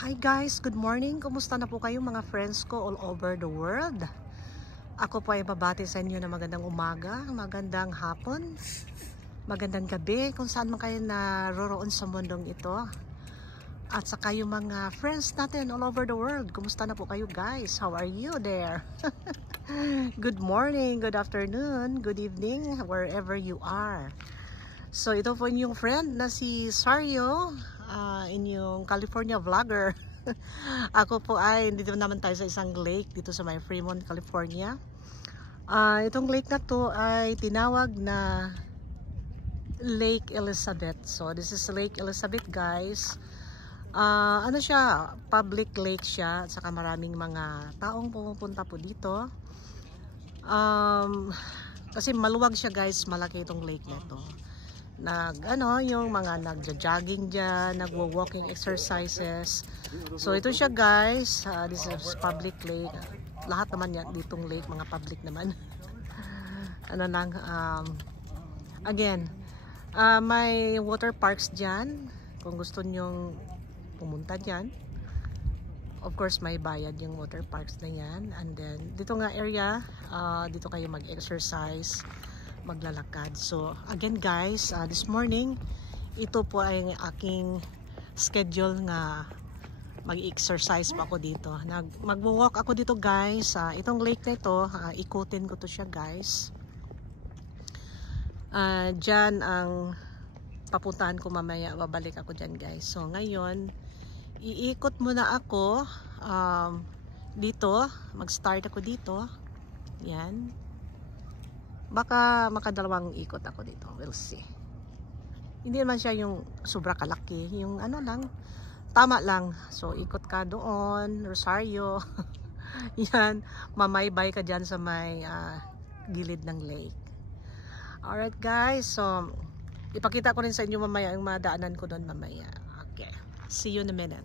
Hi guys, good morning. Kumusta na po kayo mga friends ko all over the world? Ako po ay babati sa inyo na magandang umaga, magandang hapon, magandang gabi kung saan man kayo naroroon sa mundong ito. At saka yung mga friends natin all over the world, kumusta na po kayo guys? How are you there? Good morning, good afternoon, good evening, wherever you are. So ito po yung friend na si Sario, inyong California vlogger. Ako po ay dito naman tayo sa isang lake dito sa may Fremont, California. Itong lake na to ay tinawag na Lake Elizabeth. So this is Lake Elizabeth guys. Ano siya, public lake siya at saka maraming mga taong pumupunta po dito. Kasi maluwag siya guys, malaki itong lake na to. Yung mga nagja-jogging dyan, nagwo-walking exercises. So ito siya guys, this is public lake. Lahat naman yan ditong lake, mga public naman. Again, may water parks dyan kung gusto nyong pumunta dyan. Of course may bayad yung water parks na yan. And then dito nga area, dito kayo mag-exercise, maglalakad. So again guys, this morning ito po ay aking schedule nga mag-exercise pa ako dito. Mag-walk ako dito guys. Itong lake na ito, ikutin ko to siya guys. Dyan ang papuntahan ko mamaya, babalik ako dyan guys. So ngayon iikot muna ako dito, mag-start ako dito. Yan. Baka makadalawang ikot ako dito. We'll see. Hindi naman siya yung sobra kalaki. Yung ano lang, tama lang. So, ikot ka doon, Rosario. Yan, mamaybay ka dyan sa may gilid ng lake. Alright guys, so, ipakita ko rin sa inyo mamaya yung madaanan ko doon mamaya. Okay, see you in a minute.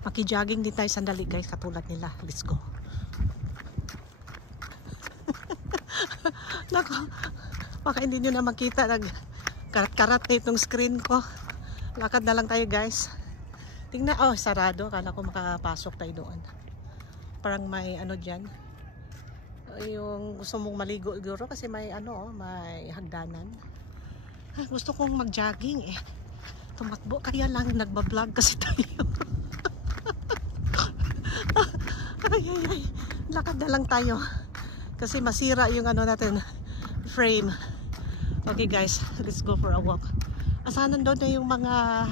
Maki-jogging din tayo sandali guys, katulad nila. Let's go. Nako, baka hindi nyo na makita, nag-karat-karat na itong screen ko. Lakad na lang tayo guys. Tingnan, oh sarado, kala ko makapasok tayo doon. Parang may ano dyan, yung gusto mong maligo siguro kasi may ano, may hagdanan. Gusto kong mag-jogging eh, tumakbo, kaya lang nagbablog kasi tayo. Ay, lakad na lang tayo kasi masira yung ano natin, frame. Okay guys, let's go for a walk. Asanan doon na yung mga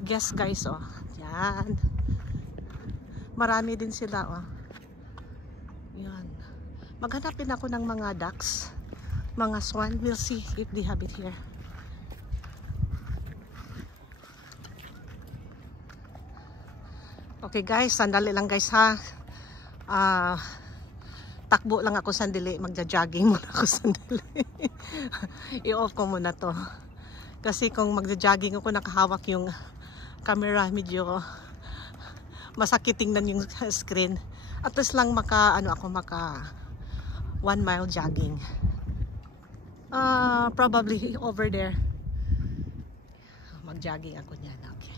guests guys, oh. Yan, marami din sila, oh. Yan, maghanapin ako ng mga ducks, mga swan. We'll see if they have it here. Okay guys, sandali lang guys ha. Takbo lang ako sandali, magja-jogging muna ako sandali. I-off ko muna to. Kasi kung magja-jogging ako nakahawak yung camera, medyo masakit tingnan yung screen. At least lang maka 1 mile jogging. Probably over there. Mag-jogging ako niyan. Okay.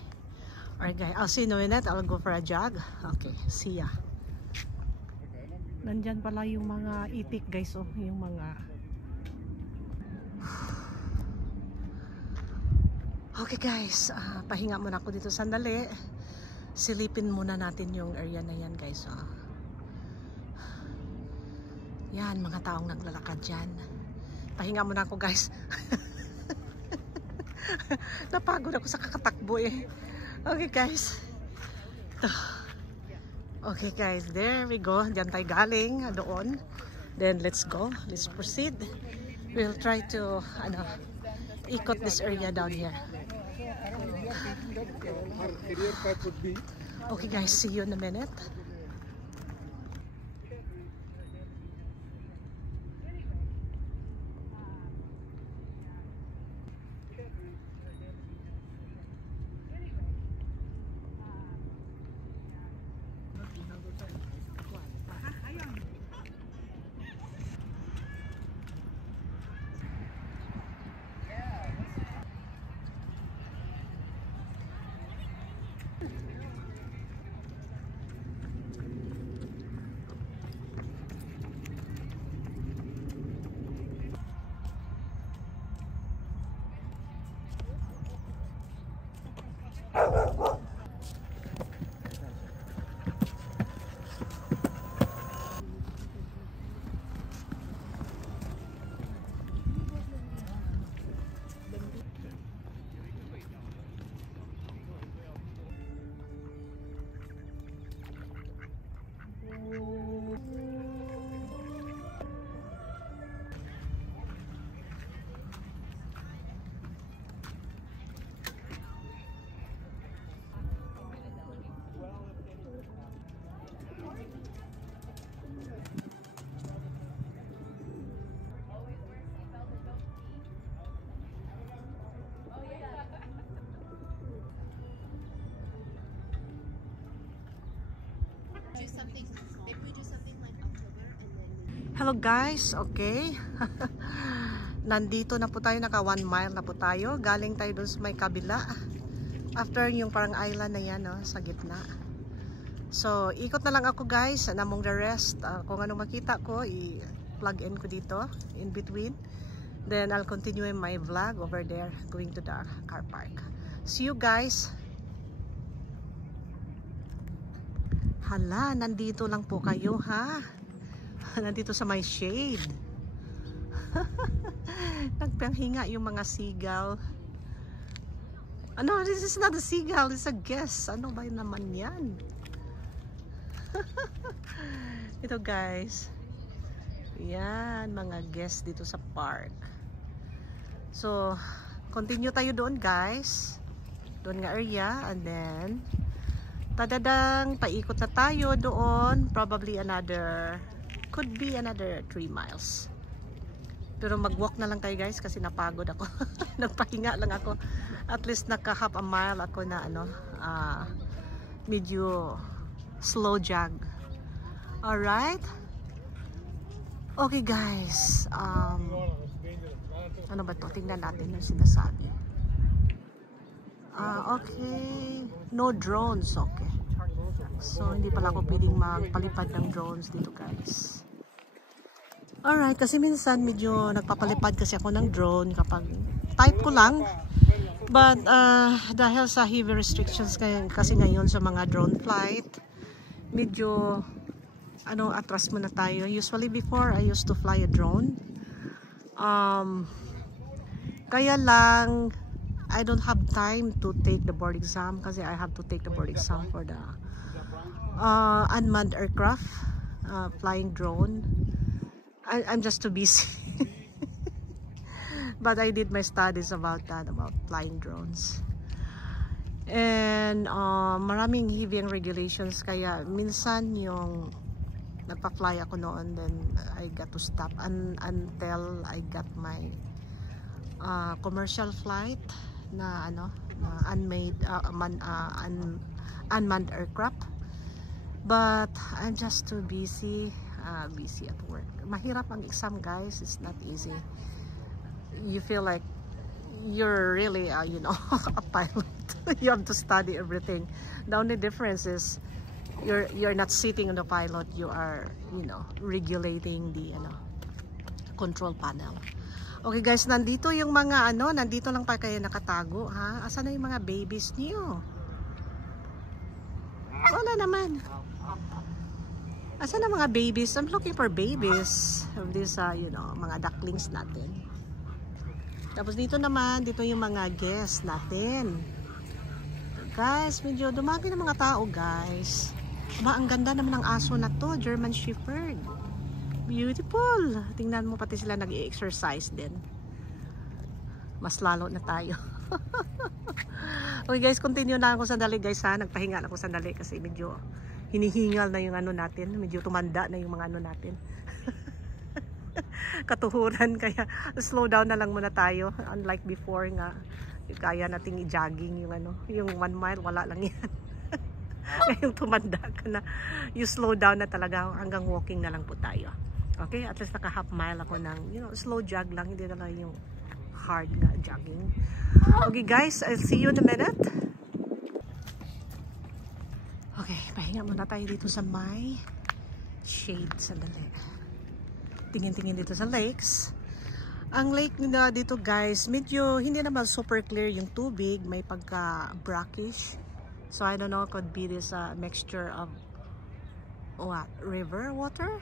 Alright guys, I'll see you in a minute. I'll go for a jog. Okay, see ya. Nandyan pala yung mga itik guys, oh, yung mga okay guys, pahinga muna ako dito sandali. Silipin muna natin yung area na yan guys, oh. Yan, mga taong naglalakad dyan. Pahinga muna ako guys. Napagod ako sa kakatakbo eh. Okay guys, okay guys, there we go. Diyan tayo galing, doon. Then let's go, let's proceed. We'll try to ikot this area down here. Okay guys, see you in a minute. Hello guys, okay. Nandito na po tayo, naka 1 mile na po tayo. Galing tayo dun sa may kabila. After yung parang island na yan, no, sa gitna. So, ikot na lang ako guys, and among the rest, kung ano makita ko, i-plug in ko dito, in between. Then, I'll continue my vlog over there, going to the car park. See you guys! Hala, nandito lang po kayo ha. Nandito sa my shade. Nagpanghinga yung mga seagull. Ano, this is not a seagull, it's a guest. Ano ba naman yan? Ito guys. Yan, mga guests dito sa park. So, continue tayo doon guys. Doon nga area, and then tadadang, paikot na tayo doon. Probably another, could be another 3 miles. Pero mag-walk na lang tayo guys kasi napagod ako. Nagpahinga lang ako. At least naka half a mile ako na ano, medyo slow jog. Alright? Okay guys. Ano ba to? Tingnan natin yung sinasabi. Okay. No drones. Okay. So, hindi pala ako pwedeng magpalipad ng drones dito guys. Alright, kasi minsan medyo nagpapalipad kasi ako ng drone kapag type ko lang. But dahil sa heavy restrictions kasi ngayon sa mga drone flight, medyo atras muna tayo. Usually before, I used to fly a drone. Kaya lang, I don't have time to take the board exam kasi I have to take the board exam for the unmanned aircraft, flying drone. I'm just too busy. But I did my studies about that, about flying drones. And maraming heavy regulations kaya minsan yung nagpa-fly ako noon, then I got to stop until I got my commercial flight na unmanned aircraft. But I'm just too busy at work. Mahirap ang exam guys, it's not easy. You feel like you're really a pilot. You have to study everything. The only difference is you're not sitting on the pilot, you are regulating the control panel. Okay guys, nandito yung mga nandito lang pa kayo nakatago ha. Asan na yung mga babies niyo? Wala naman. Asan na mga babies? I'm looking for babies of this mga ducklings natin. Tapos dito naman, dito yung mga guests natin. Guys, medyo dumami ng mga tao guys. Ang ganda naman ng aso na to, German Shepherd. Beautiful. Tingnan mo, pati sila nag-i-exercise din. Mas lalo na tayo. Okay guys, continue na ako sandali guys ha. Nagpahinga na ako sandali kasi medyo hinihingal na yung natin. Medyo tumanda na yung mga natin. Katuhuran, kaya slow down na lang muna tayo. Unlike before nga, kaya nating i-jogging yung 1 mile, wala lang yan. Ngayong tumanda ka na, you slow down na talaga, hanggang walking na lang po tayo. Okay, at least naka half mile ako ng slow jog lang, hindi na lang yung hard na jogging. Okay guys, I'll see you in a minute. Okay, pahinga muna tayo dito sa may shade. Sandali. Tingin-tingin dito sa lakes. Ang lake nila dito guys, medyo hindi naman super clear yung tubig, may pagka brackish. So I don't know, could be this mixture of river water.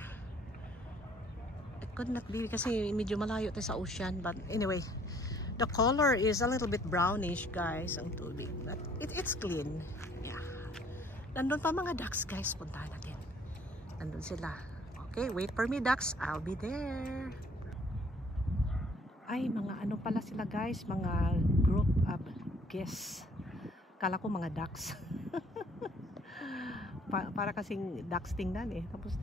It could not be kasi medyo malayo tayo sa ocean, but anyway, the color is a little bit brownish guys ang tubig, but it's clean. Yeah. Nandun pa mga ducks guys, puntahan natin. Nandun sila. Okay, wait for me ducks, I'll be there. Ay, mga pala sila guys, mga group of guests. Kala ko mga ducks. Para kasing ducks tingnan eh. Tapos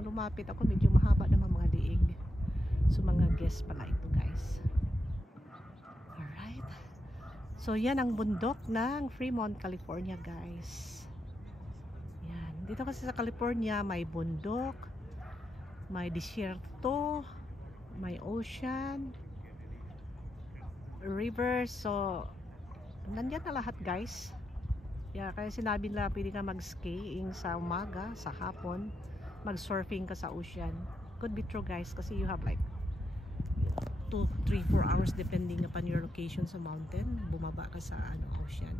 lumapit ako, medyo mahaba naman mga liig. So mga guests pala ito guys. Alright. So yan ang bundok ng Fremont, California guys. Yan. Dito kasi sa California may bundok, may disyerto, may ocean, river. So nandiyan na lahat guys. Yeah, kaya sinabi nila pwede ka mag-skiing sa umaga, sa hapon, mag-surfing ka sa ocean. Could be true guys, kasi you have like 2, 3, 4 hours depending upon your location sa mountain. Bumaba ka sa ocean.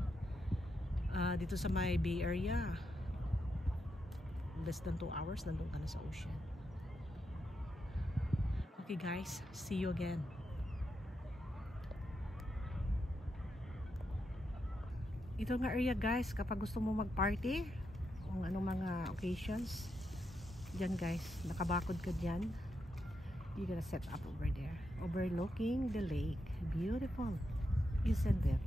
Dito sa my Bay Area, less than 2 hours nandun ka na sa ocean. Okay guys, see you again. Ito nga area guys, kapag gusto mo mag-party, kung anong mga occasions, dyan guys, nakabakod ka dyan. You're gonna set up over there, overlooking the lake. Beautiful, isn't it?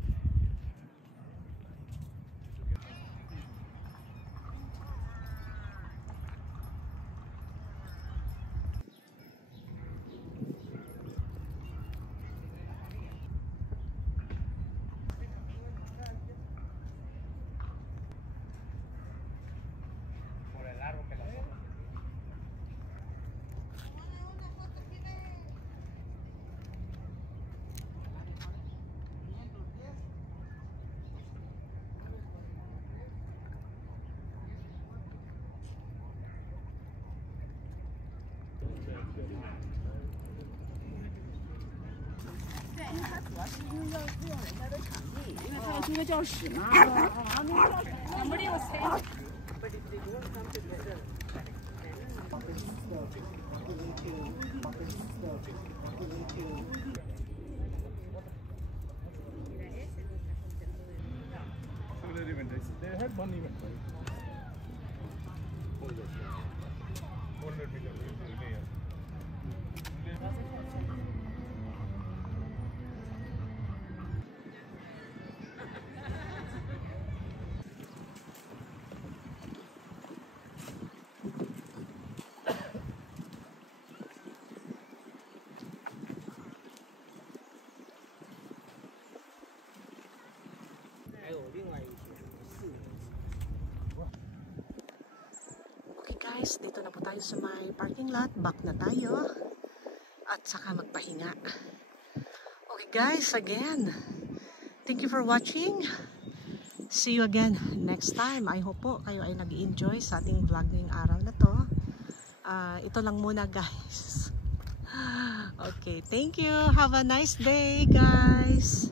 They had one event, right? 400 meters. Okay guys, dito na po tayo sa may parking lot. Back na tayo. At saka magpahinga. Okay guys, again, thank you for watching. See you again next time. I hope po kayo ay nag-enjoy sa ating vlog ngayong araw na to. Ito lang muna guys. Okay, thank you. Have a nice day guys.